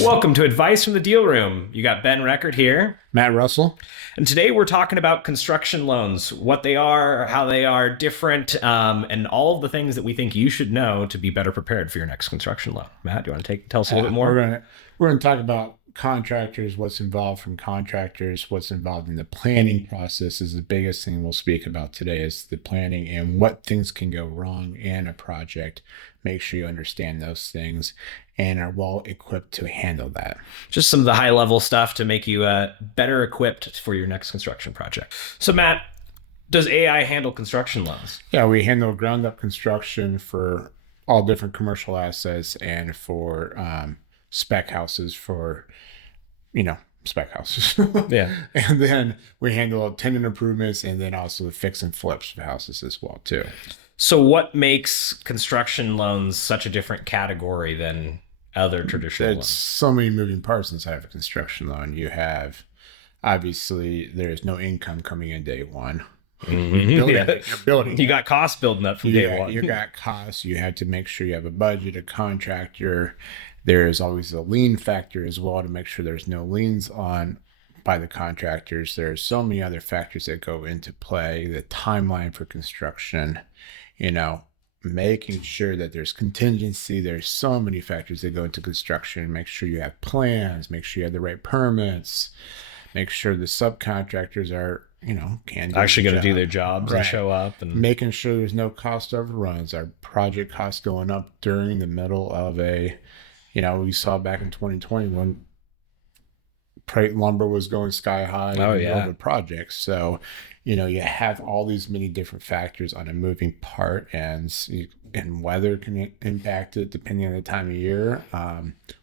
Welcome to Advice from the Deal Room. You got Ben Record here. Matt Russell. And today we're talking about construction loans, what they are, how they are different, and all of the things that we think you should know to be better prepared for your next construction loan. Matt, do you want to tell us a little bit more? We're gonna talk about contractors, what's involved from contractors, what's involved in the planning process is the biggest thing we'll speak about today is the planning and what things can go wrong in a project. Make sure you understand those things and are well equipped to handle that. Just some of the high level stuff to make you better equipped for your next construction project. So Matt, does AI handle construction loans? Yeah, we handle ground up construction for all different commercial assets and for spec houses for, spec houses. Yeah. And then we handle tenant improvements and then also the fix and flips of houses as well too. So what makes construction loans such a different category than other traditional There's loans? so many moving parts inside of a construction loan. You have, obviously, there's no income coming in day one. You're building. You got costs building up from day one. You got costs. You have to make sure you have a budget, a contractor. There's always a lien factor as well to make sure there's no liens on by the contractors. There's so many other factors that go into play. The timeline for construction, making sure that there's contingency. There's so many factors that go into construction. Make sure you have plans, make sure you have the right permits, make sure the subcontractors are, can do actually going to do their jobs right. And show up, and making sure there's no cost overruns. Our project costs going up during the middle of we saw back in 2020 when lumber was going sky high in the projects. So, you have all these many different factors on a moving part, and weather can impact it depending on the time of year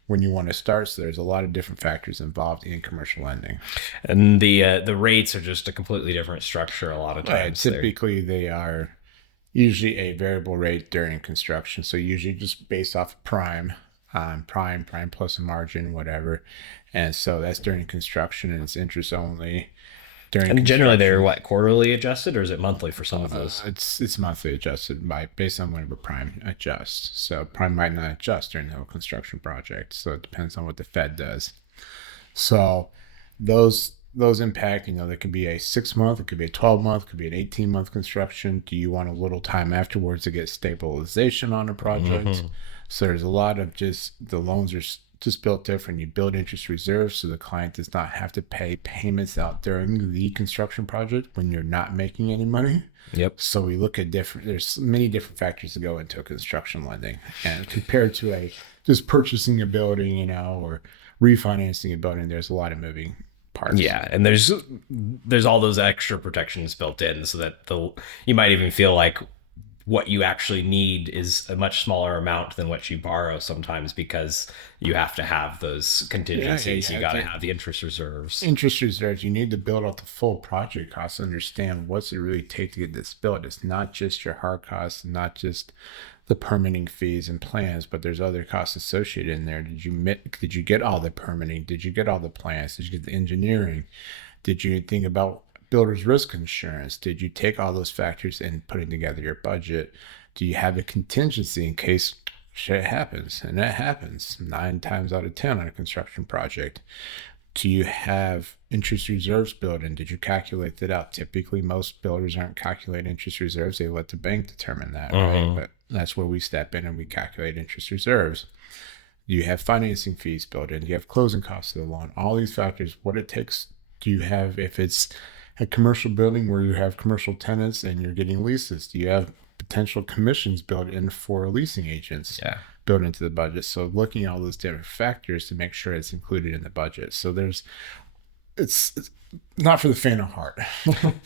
when you want to start. So there's a lot of different factors involved in commercial lending. And the rates are just a completely different structure a lot of times. Typically, they are usually a variable rate during construction. So usually just based off of prime plus a margin, whatever. And so that's during construction, and it's interest only. And generally they're quarterly adjusted, or is it monthly for some of those? It's monthly adjusted based on whenever prime adjusts. So prime might not adjust during the whole construction project. So it depends on what the Fed does. So those impact, there could be a 6-month, it could be a 12-month, it could be an 18-month construction. Do you want a little time afterwards to get stabilization on a project? Mm-hmm. So there's a lot of the loans are just built different. You build interest reserves so the client does not have to pay payments out during the construction project when you're not making any money. Yep. So we look at there's many different factors that go into a construction lending, and compared to just purchasing a building, or refinancing a building, there's a lot of moving parts. Yeah. And there's all those extra protections built in so that you might even feel like what you actually need is a much smaller amount than what you borrow sometimes, because you have to have those contingencies. You got to have the interest reserves. You need to build out the full project costs, understand what's it really take to get this built. It's not just your hard costs, not just the permitting fees and plans, but there's other costs associated in there. Did you get all the permitting? Did you get all the plans? Did you get the engineering? Did you think about builder's risk insurance? Did you take all those factors in putting together your budget? Do you have a contingency in case shit happens? And that happens 9 times out of 10 on a construction project. Do you have interest reserves built in? Did you calculate that out? Typically, most builders aren't calculating interest reserves. They let the bank determine that, right? But that's where we step in and we calculate interest reserves. Do you have financing fees built in? Do you have closing costs of the loan? All these factors, what it takes. Do you have, if it's a commercial building where you have commercial tenants and you're getting leases, do you have potential commissions built in for leasing agents built into the budget? So looking at all those different factors to make sure it's included in the budget. So it's not for the faint of heart.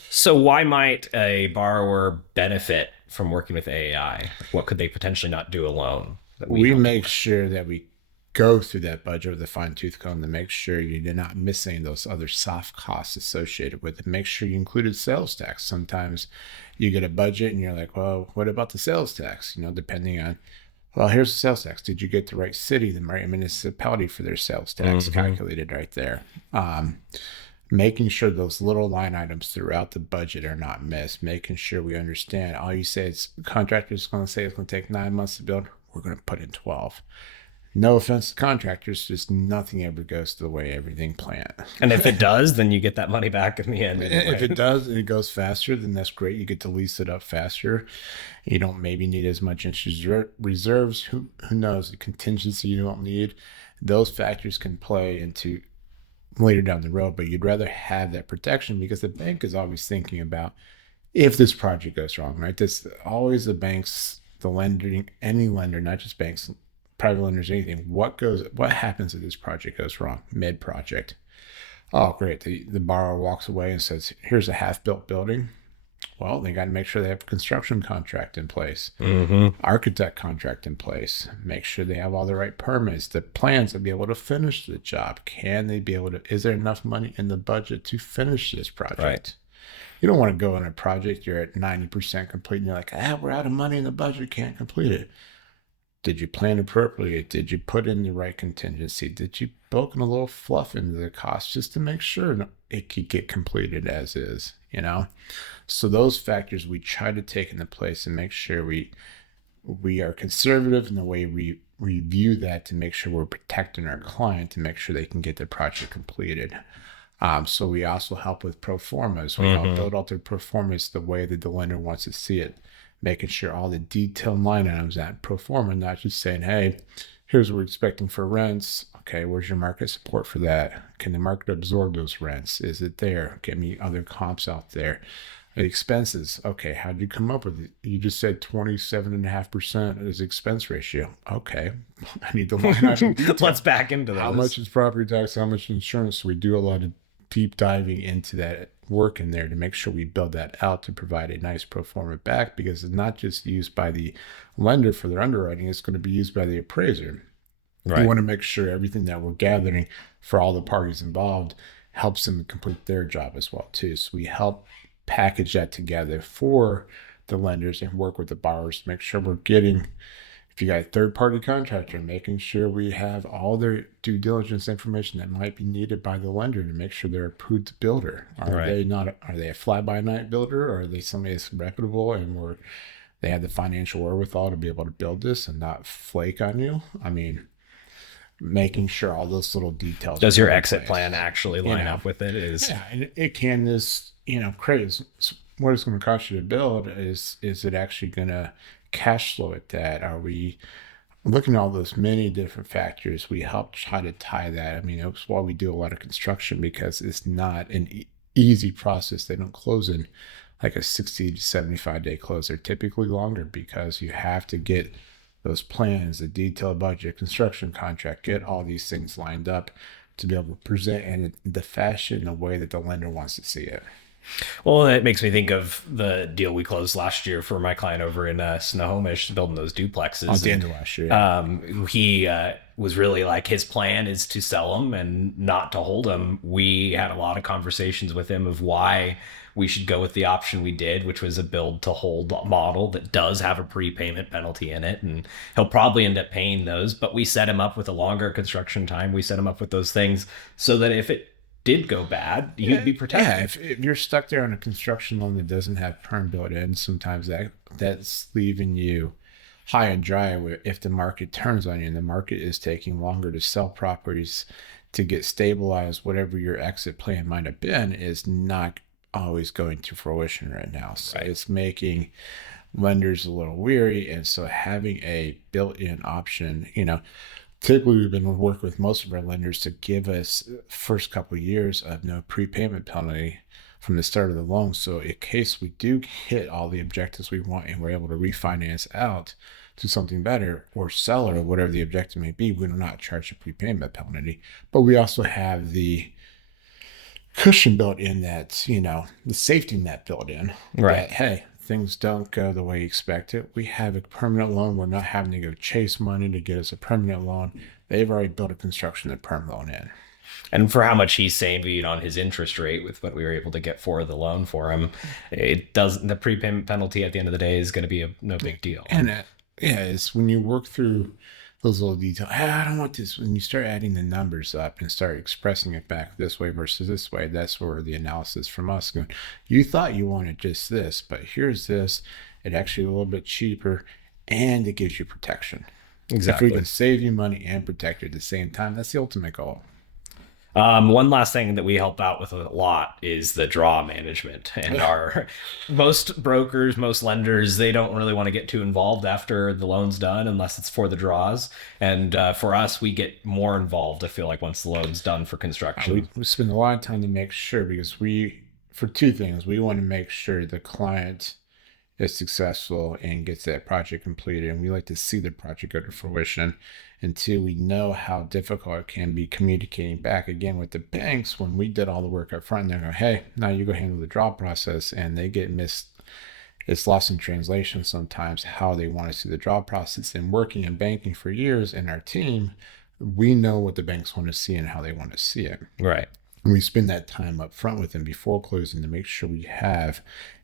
So why might a borrower benefit from working with AI? What could they potentially not do alone? We make sure that we go through that budget with a fine-tooth comb to make sure you're not missing those other soft costs associated with it. Make sure you included sales tax. Sometimes you get a budget and you're like, well, what about the sales tax? Depending on, well, here's the sales tax. Did you get the right city, the right municipality for their sales tax calculated right there? Making sure those little line items throughout the budget are not missed. Making sure we understand. All you say is contractor's going to say it's going to take 9 months to build. We're going to put in 12. No offense to contractors, just nothing ever goes the way everything planned. And if it does, then you get that money back in the end If it anyway. does and it goes faster, then that's great. You get to lease it up faster. You don't maybe need as much interest reserves. Who knows? The contingency you don't need. Those factors can play into later down the road, but you'd rather have that protection because the bank is always thinking about if this project goes wrong, right? This always the banks, the lender, any lender, not just banks, private lenders, anything. What happens if this project goes wrong mid project? Oh, great. The borrower walks away and says, here's a half built building. Well, they got to make sure they have a construction contract in place, architect contract in place, make sure they have all the right permits, the plans to be able to finish the job. Can they be able to, is there enough money in the budget to finish this project? Right. You don't want to go on a project, you're at 90% complete, and you're like, we're out of money in the budget, can't complete it. Did you plan appropriately? Did you put in the right contingency? Did you book in a little fluff into the cost just to make sure it could get completed as is, you know? So those factors we try to take into place and make sure we are conservative in the way we review that to make sure we're protecting our client to make sure they can get their project completed. So we also help with pro formas. We help build out their pro formas the way that the lender wants to see it, making sure all the detailed line items at pro forma, not just saying, hey, here's what we're expecting for rents. Okay, where's your market support for that? Can the market absorb those rents? Is it there? Get me other comps out there. The expenses. Okay, how did you come up with it? You just said 27.5% is expense ratio. Okay, I need the line item detail. Let's back into those. How much is property tax? How much insurance? So we do a lot of deep diving into that work in there to make sure we build that out to provide a nice pro forma back, because it's not just used by the lender for their underwriting, it's going to be used by the appraiser. Right. We want to make sure everything that we're gathering for all the parties involved helps them complete their job as well too. So we help package that together for the lenders and work with the borrowers to make sure we're getting, if you got a third-party contractor, making sure we have all their due diligence information that might be needed by the lender to make sure they're a approved builder. Are they a fly-by-night builder, or are they somebody that's reputable and they have the financial wherewithal to be able to build this and not flake on you? I mean, making sure all those little details. Does your exit plan actually line up with it? And it can this, crazy. What it's going to cost you to build is it actually going to cash flow at that? Are we looking at all those many different factors? We help try to tie that. I mean, it's why we do a lot of construction, because it's not an easy process. They don't close in like a 60 to 75 day close. They're typically longer because you have to get those plans, the detailed budget, construction contract, get all these things lined up to be able to present in the fashion, the way that the lender wants to see it. Well, it makes me think of the deal we closed last year for my client over in Snohomish, building those duplexes. At the end of last year. Yeah. He was really like, his plan is to sell them and not to hold them. We had a lot of conversations with him of why we should go with the option we did, which was a build to hold model that does have a prepayment penalty in it. And he'll probably end up paying those, but we set him up with a longer construction time. We set him up with those things so that if it did go bad, you'd be protected. Yeah, if you're stuck there on a construction loan that doesn't have perm built in, sometimes that's leaving you high and dry. If the market turns on you and the market is taking longer to sell properties to get stabilized, whatever your exit plan might have been is not always going to fruition right now. So It's making lenders a little weary. And so having a built-in option, typically we've been working with most of our lenders to give us first couple of years of no prepayment penalty from the start of the loan. So in case we do hit all the objectives we want and we're able to refinance out to something better or sell or whatever the objective may be, we do not charge a prepayment penalty. But we also have the cushion built in, that, the safety net built in. Right. That, hey, things don't go the way you expect it. We have a permanent loan. We're not having to go chase money to get us a permanent loan. They've already built a construction and perm loan in. And for how much he's saving on his interest rate with what we were able to get for the loan for him, the prepayment penalty at the end of the day is going to be no big deal. And it's when you work through those little details. I don't want this. When you start adding the numbers up and start expressing it back this way versus this way, that's where the analysis from us going, you thought you wanted just this, but here's this. It actually a little bit cheaper, and it gives you protection. If we Exactly. can save you money and protect you at the same time, that's the ultimate goal. One last thing that we help out with a lot is the draw management. And our most brokers, most lenders, they don't really want to get too involved after the loan's done unless it's for the draws. And for us, we get more involved, I feel like, once the loan's done for construction. We spend a lot of time to make sure because for two things, we want to make sure the client is successful and gets that project completed. And we like to see the project go to fruition. Until we know how difficult it can be communicating back again with the banks when we did all the work up front. They go, hey, now you go handle the draw process, and they get missed. It's lost in translation sometimes how they want to see the draw process. And working in banking for years in our team, we know what the banks want to see and how they want to see it. Right. And we spend that time up front with them before closing to make sure we have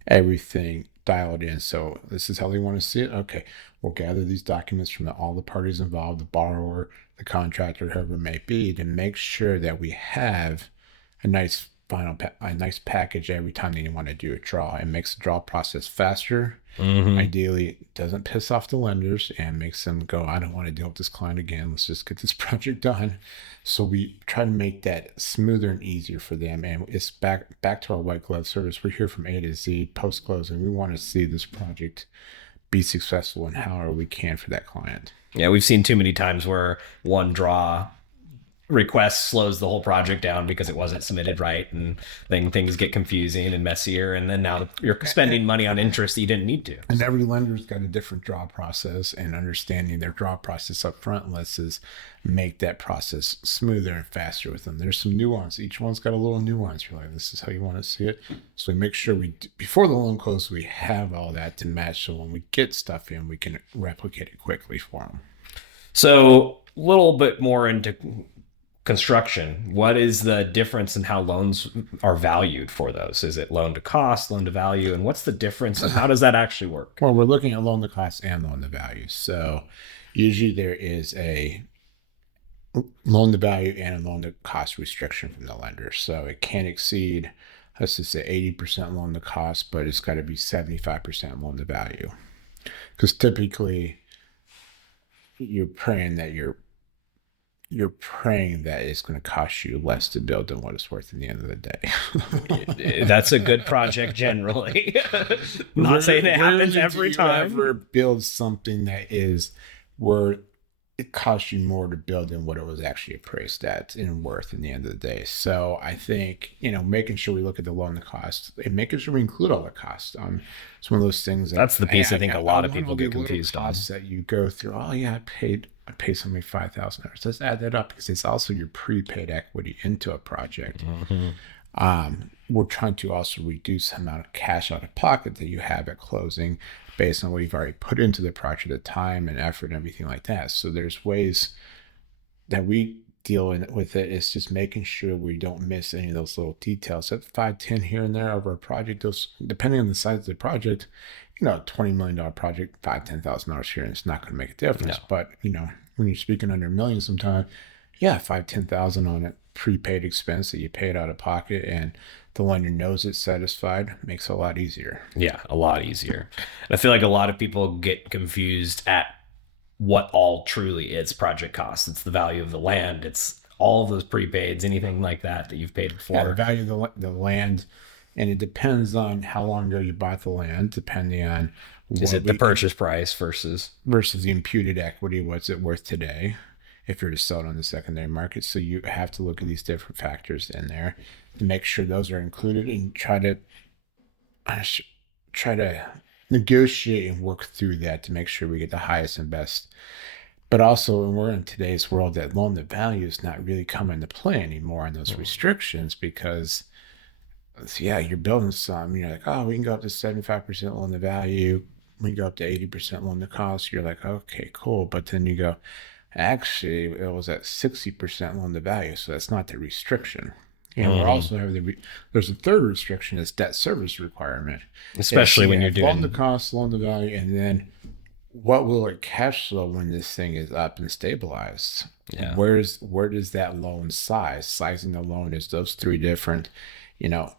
everything dialed in. So this is how they want to see it. Okay, we'll gather these documents from all the parties involved, the borrower, the contractor, whoever it may be, to make sure that we have a nice a nice package every time that you want to do a draw. It makes the draw process faster. Mm-hmm. Ideally, it doesn't piss off the lenders and makes them go, I don't want to deal with this client again. Let's just get this project done. So we try to make that smoother and easier for them. And it's back to our white glove service. We're here from A to Z post closing. We want to see this project be successful in however we can for that client. Yeah, we've seen too many times where one draw request slows the whole project down because it wasn't submitted right, and then things get confusing and messier, and then now you're spending money on interest that you didn't need to. And every lender's got a different draw process, and understanding their draw process up front lets us make that process smoother and faster with them. There's some nuance. Each one's got a little nuance. You're like, this is how you want to see it. So we make sure before the loan close, we have all that to match. So when we get stuff in, we can replicate it quickly for them. So a little bit more into construction. What is the difference in how loans are valued for those? Is it loan to cost, loan to value, and what's the difference and how does that actually work? Well, we're looking at loan to cost and loan to value. So usually there is a loan to value and a loan to cost restriction from the lender. So it can't exceed, let's just say 80% loan to cost, but it's got to be 75% loan to value. Because typically you're praying that it's going to cost you less to build than what it's worth in the end of the day. That's a good project generally. Not saying it happens every time. Ever build something that is where it costs you more to build than what it was actually appraised at and worth in the end of the day. So I think, making sure we look at the loan to cost and making sure we include all the costs. It's one of those things that's the piece I think a lot of people get confused on. That you go through. Oh yeah, I paid somebody $5,000. Let's add that up because it's also your prepaid equity into a project. Mm-hmm. We're trying to also reduce the amount of cash out of pocket that you have at closing based on what you've already put into the project, the time and effort and everything like that. So there's ways that we deal with it. It's just making sure we don't miss any of those little details. At 5-10 here and there over a project, those, depending on the size of the project, $20 million project, $5,000-$10,000 here, and it's not going to make a difference. No. But when you're speaking under a million, sometimes, $5,000-$10,000 on it prepaid expense that you paid out of pocket, and the lender knows it's satisfied, makes it a lot easier. Yeah, a lot easier. And I feel like a lot of people get confused at what all truly is project cost. It's the value of the land. It's all of those prepaids, anything like that you've paid before. Yeah, the value of the land. And it depends on how long ago you bought the land, depending on is it the purchase price versus the imputed equity, what's it worth today if you're to sell it on the secondary market. So you have to look at these different factors in there to make sure those are included and try to negotiate and work through that to make sure we get the highest and best. But also, when we're in today's world, that loan to value is not really coming into play anymore on those restrictions because you're building some, you're like, oh, we can go up to 75% loan to value. We can go up to 80% loan to cost. You're like, okay, cool. But then you go, actually, it was at 60% loan to value. So that's not the restriction. And we're also having there's a third restriction is debt service requirement. Especially when you're doing loan to cost, loan to value, and then what will it cash flow when this thing is up and stabilized? Yeah. Where does that loan sizing the loan is those three different,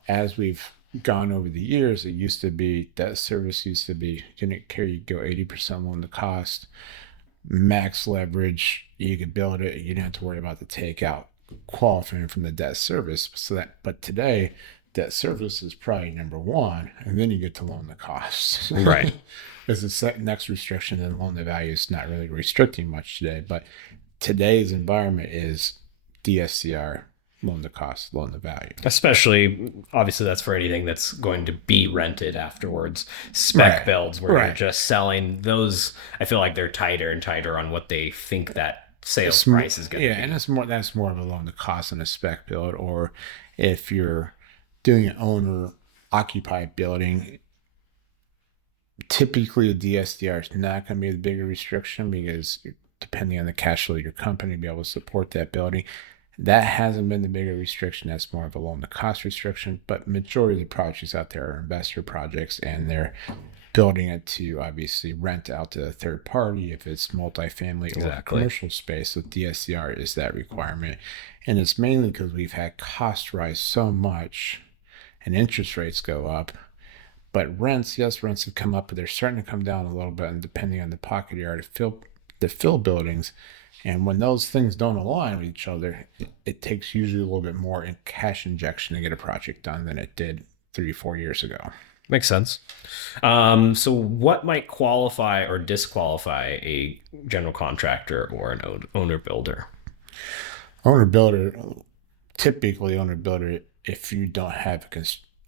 as we've gone over the years, it used to be debt service you didn't care, you go 80% loan to cost. max leverage. You could build it. You don't have to worry about the takeout qualifying from the debt service. So that, but today, debt service is probably number one, and then you get to loan the costs. Right. As the next restriction, then loan to value is not really restricting much today. But today's environment is DSCR, loan to cost, loan to value. Especially, obviously, that's for anything that's going to be rented afterwards. Spec builds where you're just selling those. I feel like they're tighter and tighter on what they think that sales price is going to be. And that's more of a loan to cost than a spec build. Or if you're doing an owner occupied building, typically a DSDR is not going to be the bigger restriction because depending on the cash flow of your company, be able to support that building. That hasn't been the bigger restriction. That's more of a loan to cost restriction. But majority of the projects out there are investor projects, and they're building it to obviously rent out to a third party if it's multifamily or commercial space. So DSCR is that requirement. And it's mainly because we've had costs rise so much and interest rates go up. But rents have come up, but they're starting to come down a little bit, and depending on the pocket you are to fill buildings. And when those things don't align with each other, it takes usually a little bit more in cash injection to get a project done than it did 3 or 4 years ago. Makes sense. So what might qualify or disqualify a general contractor or an owner builder? Typically owner builder, if you don't have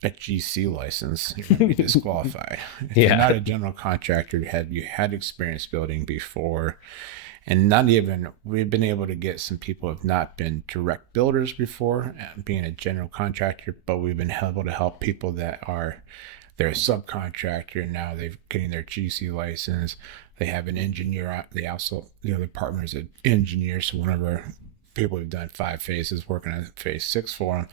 a GC license, you're going to be disqualified. If you're not a general contractor, have you had experience building before? And not even, we've been able to get some people who have not been direct builders before, being a general contractor, but we've been able to help people that they're a subcontractor, and now they're getting their GC license. They have an engineer. They also, the other partner is an engineer. So one of our people who've done 5 phases, working on phase 6 for them,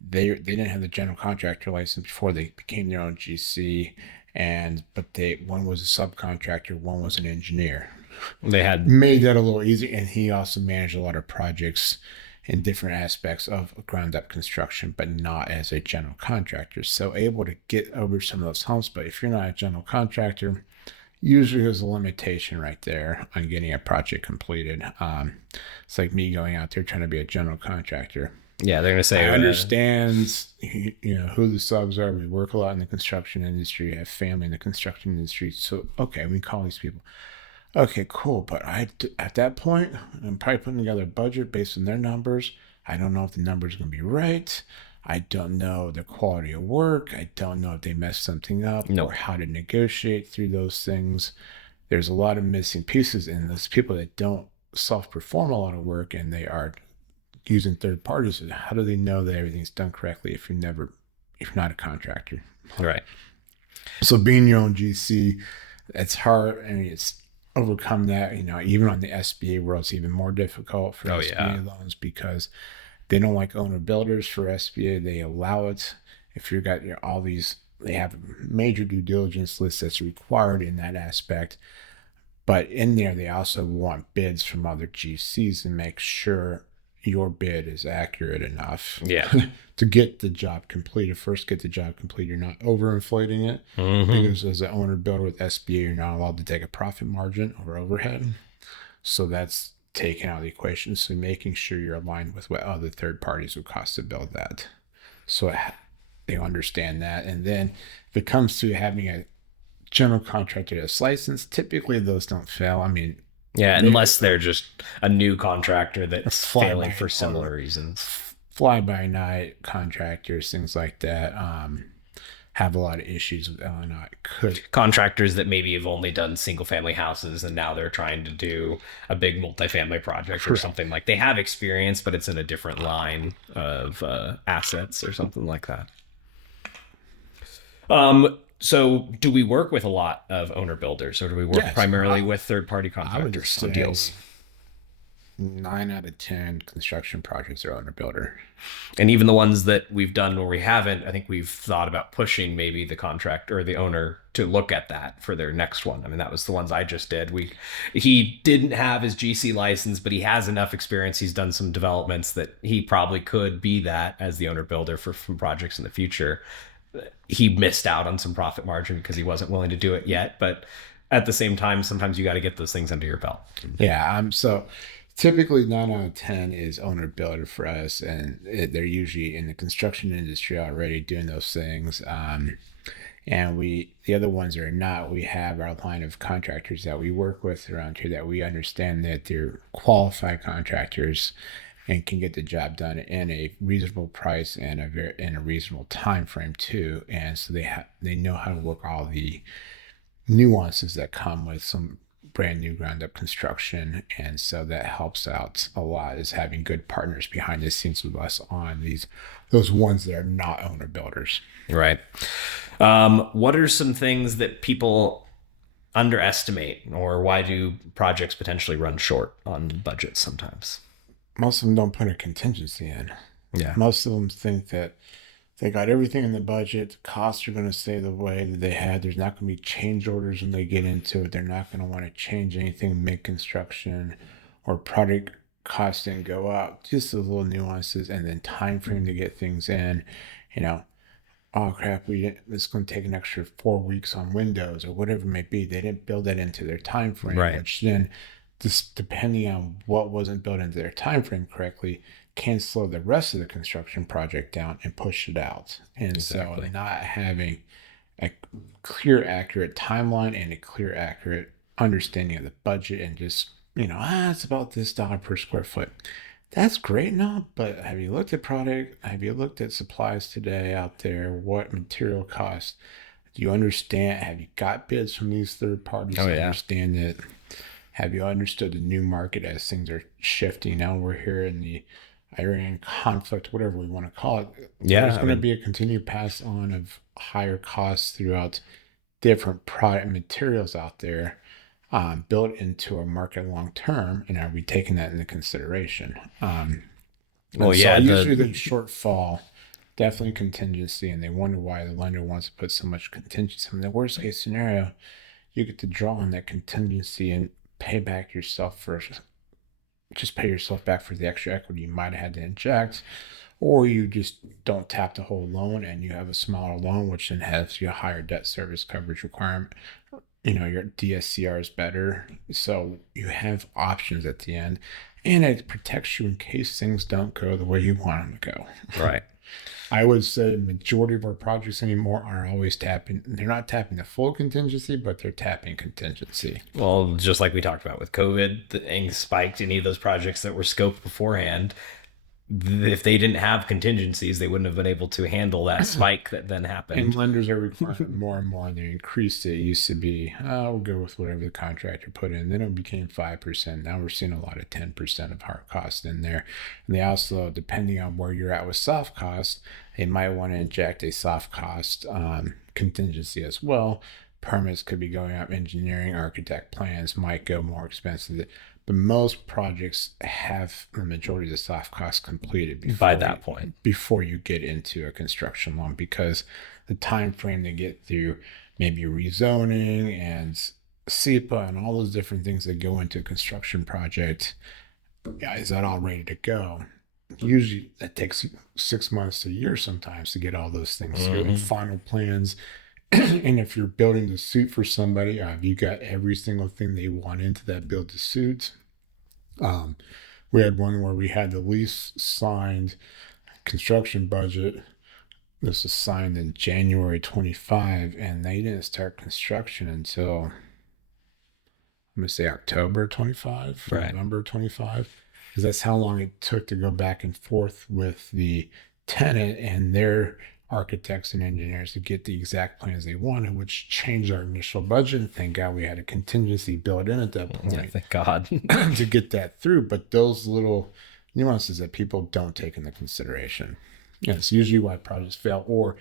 they didn't have the general contractor license before they became their own GC, but one was a subcontractor, one was an engineer. They had made that a little easier, and he also managed a lot of projects in different aspects of ground up construction, but not as a general contractor. So able to get over some of those humps. But if you're not a general contractor, usually there's a limitation right there on getting a project completed. It's like me going out there trying to be a general contractor. Yeah, they're going to say, I understand, who the subs are. We work a lot in the construction industry. I have family in the construction industry. So, okay, we call these people. Okay, cool. But at that point, I'm probably putting together a budget based on their numbers. I don't know if the numbers are going to be right. I don't know the quality of work. I don't know if they messed something up or how to negotiate through those things. There's a lot of missing pieces in those people that don't self-perform a lot of work, and they are using third parties. How do they know that everything's done correctly if you're not a contractor? Right. So being your own GC, it's hard. I mean, it's overcome that, even on the SBA world, it's even more difficult for SBA loans because they don't like owner builders for SBA. They allow it. If you've got all these, they have a major due diligence list that's required in that aspect. But in there, they also want bids from other GCs and make sure your bid is accurate enough to get the job completed. First, get the job completed. You're not overinflating it because as an owner builder with SBA, you're not allowed to take a profit margin or overhead. So that's taken out of the equation. So making sure you're aligned with what other third parties would cost to build that. So they understand that. And then if it comes to having a general contractor that's licensed, typically those don't fail. I mean, unless they're just a new contractor that's failing for similar reasons. Fly-by-night contractors, things like that, have a lot of issues with Illinois. Contractors that maybe have only done single-family houses and now they're trying to do a big multifamily project or something. Like they have experience, but it's in a different line of assets or something like that. So do we work with a lot of owner builders, or do we work primarily with third-party contractors on deals? 9 out of 10 construction projects are owner builder. And even the ones that we've done where we haven't, I think we've thought about pushing maybe the contractor or the owner to look at that for their next one. I mean, that was the ones I just did. He didn't have his GC license, but he has enough experience. He's done some developments that he probably could be that as the owner builder for some projects in the future. He missed out on some profit margin because he wasn't willing to do it yet. But at the same time, sometimes you got to get those things under your belt. Yeah, so typically 9 out of 10 is owner builder for us, and they're usually in the construction industry already doing those things. And the other ones are not. We have our line of contractors that we work with around here that we understand that they're qualified contractors and can get the job done in a reasonable price and in a reasonable time frame too. And so they know how to work all the nuances that come with some brand new ground up construction. And so that helps out a lot, is having good partners behind the scenes with us on those ones that are not owner builders. Right. What are some things that people underestimate, or why do projects potentially run short on budgets sometimes? Most of them don't put a contingency in. Yeah. Most of them think that they got everything in the budget. The costs are going to stay the way that they had. There's not going to be change orders when they get into it. They're not going to want to change anything mid construction, or product costs didn't go up. Just those little nuances, and then time frame to get things in. You know, oh crap, it's going to take an extra 4 weeks on Windows or whatever it may be. They didn't build that into their time frame, Right. which then, just depending on what wasn't built into their time frame correctly, can slow the rest of the construction project down and push it out. And Exactly. so not having a clear, accurate timeline and a clear, accurate understanding of the budget, and just, it's about this dollar per square foot. That's great now, but have you looked at product? Have you looked at supplies today out there? What material costs? Do you understand? Have you got bids from these third parties Oh, to yeah. understand it? Have you understood the new market as things are shifting? Now we're here in the Iran conflict, whatever we want to call it. Yeah. There's I going to mean, be a continued pass on of higher costs throughout different product materials out there, built into our market long term. And are we taking that into consideration? well, So yeah. usually the shortfall, definitely contingency, and they wonder why the lender wants to put so much contingency. In the worst case scenario, you get to draw on that contingency and pay back yourself for just pay yourself back for the extra equity you might have had to inject, or you just don't tap the whole loan and you have a smaller loan, which then has you a higher debt service coverage requirement. Your DSCR is better, so you have options at the end, and it protects you in case things don't go the way you want them to go. Right. I would say the majority of our projects anymore are always tapping. They're not tapping the full contingency, but they're tapping contingency. Well, just like we talked about with COVID, the things spiked. Any of those projects that were scoped beforehand, if they didn't have contingencies, they wouldn't have been able to handle that spike that then And happened. lenders are requiring more and more, and they increased it. It used to be, we'll go with whatever the contractor put in. Then it became 5%. Now we're seeing a lot of 10% of hard cost in there. And they also, depending on where you're at with soft cost, they might want to inject a soft cost contingency as well. Permits could be going up. Engineering, architect plans might go more expensive. But most projects have the majority of the soft costs completed By that point. before you get into a construction loan, because the time frame to get through maybe rezoning and SEPA and all those different things that go into a construction project, is that all ready to go? Usually that takes 6 months to a year sometimes to get all those things through and final plans. And if you're building the suit for somebody, have you got every single thing they want into that build to suit? We had one where we had the lease signed, construction budget. This was signed in January 25, and they didn't start construction until, I'm going to say October 25, Right. November 25, because that's how long it took to go back and forth with the tenant and their architects and engineers to get the exact plans they wanted, which changed our initial budget. And thank God we had a contingency built in at that Yeah, point thank God. to get that through. But those little nuances that people don't take into consideration, it's usually why projects fail, or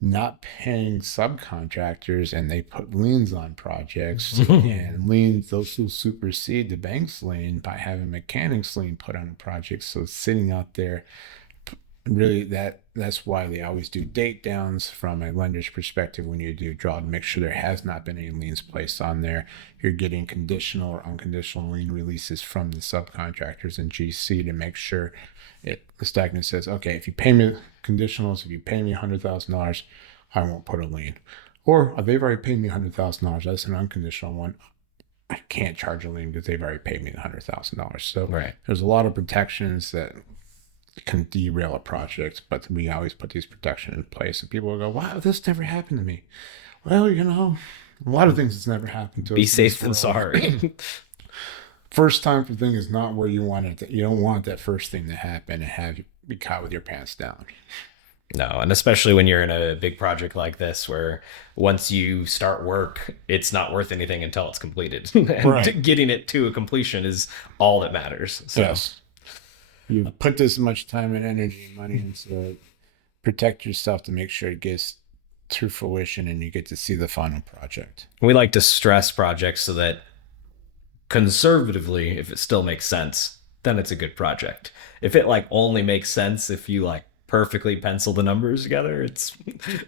not paying subcontractors, and they put liens on projects, and liens, those will supersede the bank's lien by having mechanics lien put on a project. So it's sitting out there. Really, that's why they always do date downs from a lender's perspective. When you do draw, to make sure there has not been any liens placed on there, you're getting conditional or unconditional lien releases from the subcontractors and GC to make sure the stagnant says, okay, if you pay me conditionals, if you pay me $100,000, I won't put a lien. Or they've already paid me $100,000. That's an unconditional one. I can't charge a lien because they've already paid me the $100,000. So Right. there's a lot of protections that can derail a project, but we always put these protections in place. And people will go, "Wow, this never happened to me." Well, a lot of things that's never happened to Be us in safe this than world. sorry. First time for thing is not where you want it. You don't want that first thing to happen and have you be caught with your pants down. No, and especially when you're in a big project like this, where once you start work, it's not worth anything until it's completed, Right. and getting it to a completion is all that matters. So, Yes. You put this much time and energy and money into it. Protect yourself to make sure it gets to fruition and you get to see the final project. we like to stress projects so that conservatively, if it still makes sense, then it's a good project. If it like only makes sense if you like perfectly pencil the numbers together, it's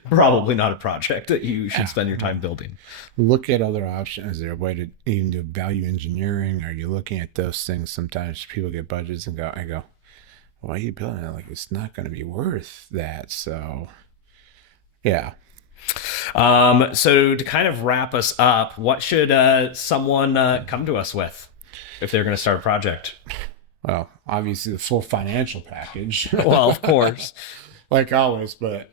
probably not a project that you should Yeah. spend your time building. Look at other options. Is there a way to even do value engineering? Are you looking at those things? Sometimes people get budgets and I go, why are you building it? Like, it's not going to be worth that. So, yeah. So to kind of wrap us up, what should someone come to us with if they're going to start a project? Well, obviously the full financial package, Well, of course. like always, but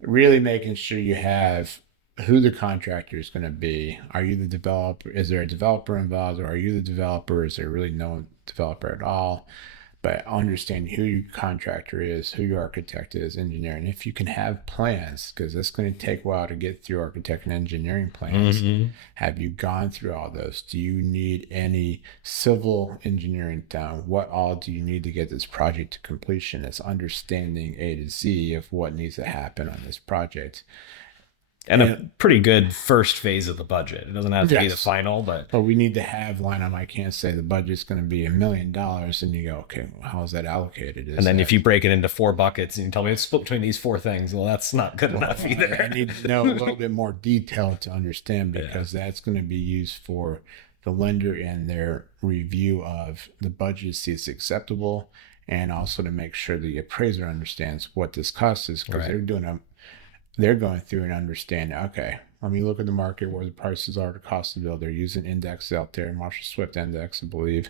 really making sure you have who the contractor is going to be. Are you the developer? Is there a developer involved, or are you the developer? Is there really no developer at all? But understand who your contractor is, who your architect is, engineer, and if you can have plans, because it's going to take a while to get through architect and engineering plans. Mm-hmm. Have you gone through all those? Do you need any civil engineering done? What all do you need to get this project to completion? It's understanding A to Z of what needs to happen on this project. And a And pretty good first phase of the budget. It doesn't have to be the yes, final, but but we need to have line item. I can't say the budget's going to be $1 million, and you go, okay, well, how is that allocated? and Is then if that you break it into four buckets and you tell me it's split between these four things, well, that's not good enough I either. need to know a little bit more detail to understand Yeah. because that's going to be used for the lender and their review of the budget, see it's acceptable, and also to make sure the appraiser understands what this cost is because Right. they're going through and understanding. Okay, let me look at the market where the prices are, the cost to build. They're using index out there, Marshall Swift index, I believe.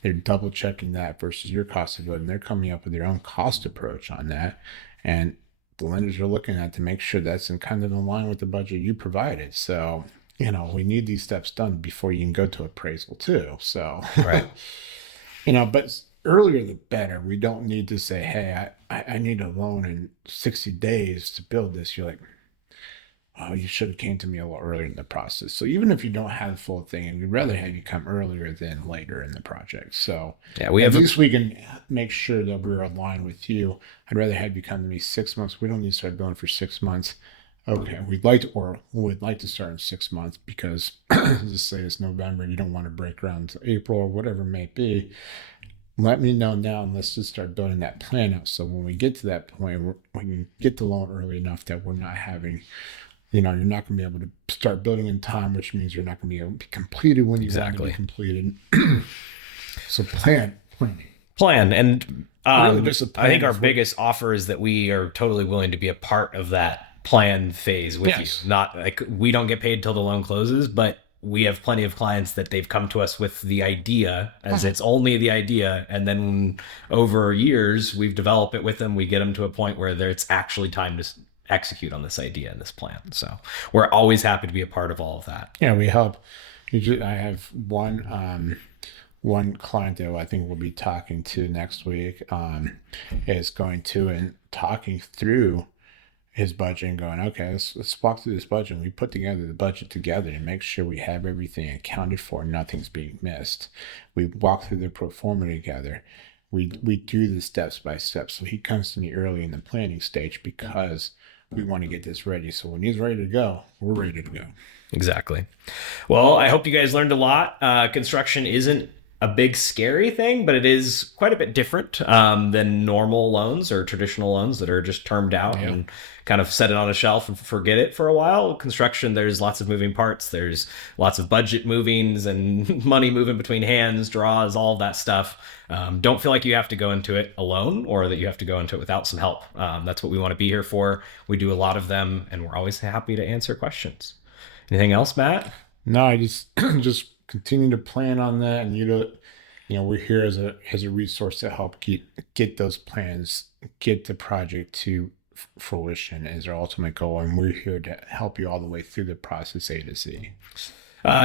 They're double checking that versus your cost of build, and they're coming up with their own cost approach on that. And the lenders are looking at to make sure that's in kind of in line with the budget you provided. So, we need these steps done before you can go to appraisal too. So, Right. but earlier the better. We don't need to say, hey, I need a loan in 60 days to build this. You're like, oh, you should have came to me a little earlier in the process. So even if you don't have the full thing, and we'd rather have you come earlier than later in the project. So Yeah, we at have a, least we can make sure that we're aligned with you. I'd rather have you come to me 6 months. We don't need to start building for 6 months. Okay, we'd like to start in 6 months because just say it's November, you don't want to break ground until April or whatever it may be. Let me know now and let's just start building that plan out. So when we get to that point, we can get the loan early enough that we're not having, you're not going to be able to start building in time, which means you're not going to be able to be completed when you want to be exactly. completed. So planning. Plan. And Really just a I think plan our before. biggest offer is that we are totally willing to be a part of that plan phase with Yes. you. Not like we don't get paid till the loan closes, but we have plenty of clients that they've come to us with the idea as it's only the idea. And then over years, we've developed it with them. We get them to a point where it's actually time to execute on this idea and this plan. So we're always happy to be a part of all of that. Yeah, we help. Usually, I have one client that I think we'll be talking to next week is going to and talking through his budget and going, okay, let's walk through this budget. And we put together the budget together and make sure we have everything accounted for, nothing's being missed. We walk through the pro forma together. We do the steps by step. So he comes to me early in the planning stage because we want to get this ready. So when he's ready to go, we're ready to go. Exactly. Well, I hope you guys learned a lot. Construction isn't a big scary thing, but it is quite a bit different than normal loans or traditional loans that are just termed out Yeah. and kind of set it on a shelf and forget it for a while. Construction, there's lots of moving parts. There's lots of budget movings and money moving between hands, draws, all of that stuff. Don't feel like you have to go into it alone or that you have to go into it without some help. That's what we want to be here for. We do a lot of them, and we're always happy to answer questions. Anything else, Matt? No, I just just continue to plan on that, and we're here as a resource to help get those plans, get the project to fruition as our ultimate goal, and we're here to help you all the way through the process A to Z.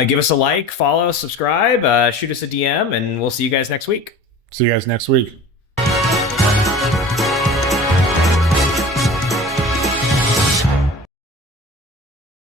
Give us a like, follow, subscribe, shoot us a DM, and we'll see you guys next week. See you guys next week.